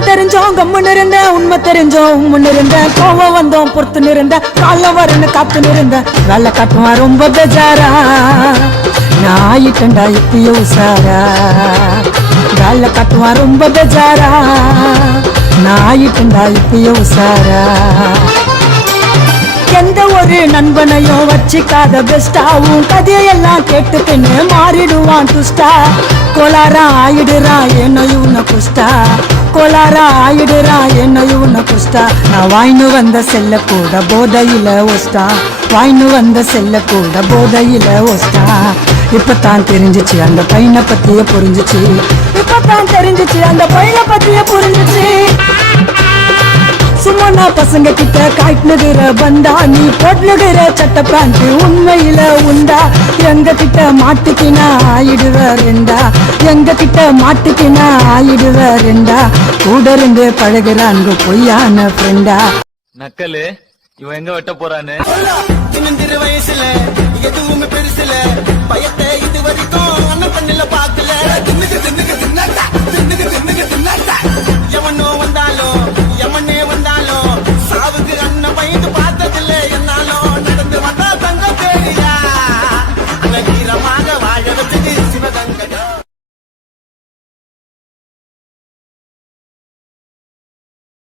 எல்லாம் தெரிஞ்சோம் கம்முன்னு இருந்த, உண்மை தெரிஞ்சோம் உம்முன்னு இருந்த, கோவம் வந்தோம் பொறுத்துன்னு இருந்த, காலம் வருன்னு காத்துன்னு இருந்த, வேலை காட்டுவான் ரொம்ப பெஜாரா, நான் ஆயிட்டண்டா இப்பயோ உசாரா, வேலை காட்டுவான் ரொம்ப பெஜாரா, நான் ஆயிட்டண்டா இப்பயோ உசாரா. எந்த ஒரு நண்பனையும் வச்சிக்காத பெஸ்டாவும் கதையெல்லாம் கேட்டுக்கின்னு மாறிடுவான் துஷ்டா, கோலாரா ஆயிடுறான் என்னையும் உன்ன குஷ்டா, கோலாரா ஆயிடுறான் என்னையும் உன்ன குஷ்டா. நான் வாய்னு வந்த செல்ல கூட போதையில ஒஸ்டா, வாய்னு வந்த செல்ல கூட போதையில ஒஸ்டா. இப்பதான் தெரிஞ்சிச்சு அந்த பையனை பத்திய புரிஞ்சிச்சு, இப்பதான் தெரிஞ்சிச்சு அந்த பையனை பத்திய புரிஞ்சிச்சு. சும்மா பசங்க கிட்ட காய்ட்டுகிற பந்தா, நீ போட்டுகிற சட்ட பேண்ட் உண்மையில உண்டா, எங்க கிட்ட மாட்டுக்கினா ஆயிடுவ ரெண்டா, எங்க கிட்ட மாட்டுக்கினா ஆயிடுவ ரெண்டா, கூட இருந்து பழகுறாங்க பொய்யான ஃப்ரெண்டா. நக்கலு இவன் எங்க வெட்ட போறான்னு வயசுல எதுவுமே பெருசுல பயத்தை